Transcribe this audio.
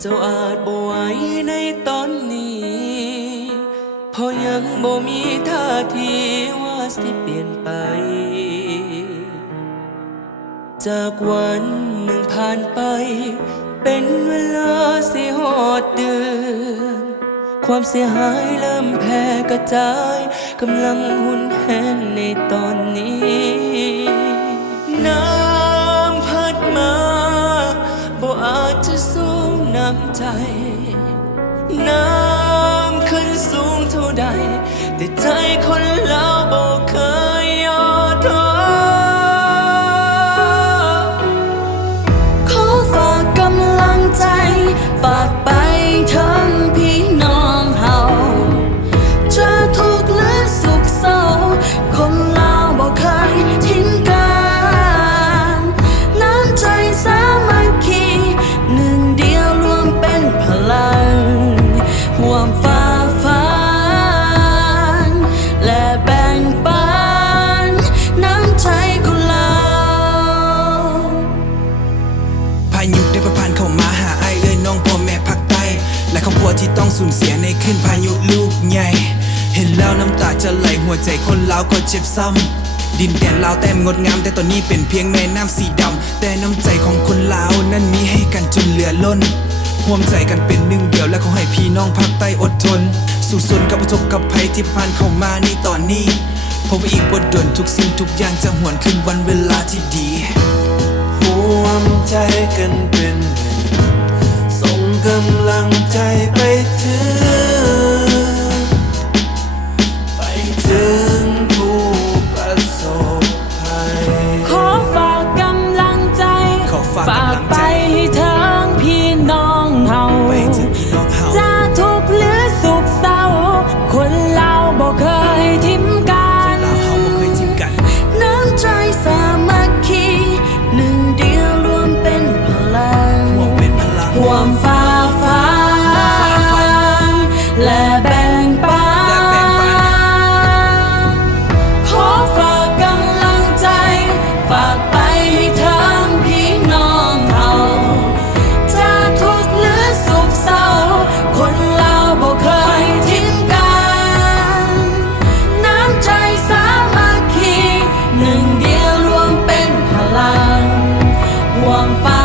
เจ้าอาจบ่ไหวในตอนนี้เพราะยังบ่มีท่าทีว่าสิเปลี่ยนไปจากวันหนึ่งผ่านไปเป็นเวลาสิฮอดเดือนความเสียหายเริ่มแผ่กระจายกำลังหุนแห้งในตอนนี้น้ำพัดมาบ่อาจจะสู้น้ำใจน้ำขึ้นสูงเท่าใดแต่ใจคนเราบ่เคยย่อท้อขอฝากกำลังใจฝากไปถึงพี่น้องเฮาจะทุกข์หรือสุขเศร้าคนเราบ่เคยทิ้งกันน้ำใจสามัคคีหนึ่งเดียวรวมเป็นพลังร่วมฝ่าฟันและแบ่งปันน้ำใจคนเราพายุได้พัดผ่านเข้ามาหาไอ้เอ้ยน้องพ่อแม่ภาคใต้และครอบครัวที่ต้องสูญเสียในคืนพายุลูกใหญ่เห็นแล้วน้ำตาจะไหลหัวใจคนลาวก็เจ็บซ้ำดินแดนลาวแต้มงดงามแต่ตอนนี้เป็นเพียงแม่น้ำสีดำแต่น้ำใจของคนลาวนั้นมีให้กันจนเหลือล้นร่วมใจกันเป็นหนึ่งเดียวและขอให้พี่น้องภาคใต้อดทนสู้สนกับประสบกับภัยที่ผ่านเข้ามาในตอนนี้เพราะว่าอีกบทดลทุกสิ่งทุกอย่างจะหวนคืนวันเวลาที่ดีร่วมใจกันเป็นหนึ่งส่งกำลังใจไปถึงผู้ประสบภัยขอฝากกำลังใจฝากไปให้ถึงพี่น้องเฮาจะทุกข์หรือสุขเศร้าคนเราบ่เคยทิ้มกันน้ำใจสามัคคีหนึ่งเดียวรวมเป็นพลังร่วมฝ่าฟันและแบ่งปันขอฝากกำลังใจฝากไปให้ถึงพี่น้องเฮาจะทุกข์หรือสุขเศร้าคนเราบ่เคยทิ้งกันน้ำใจสามัคคีหนึ่งเดียวรวมเป็นพลังร่วมฝ่า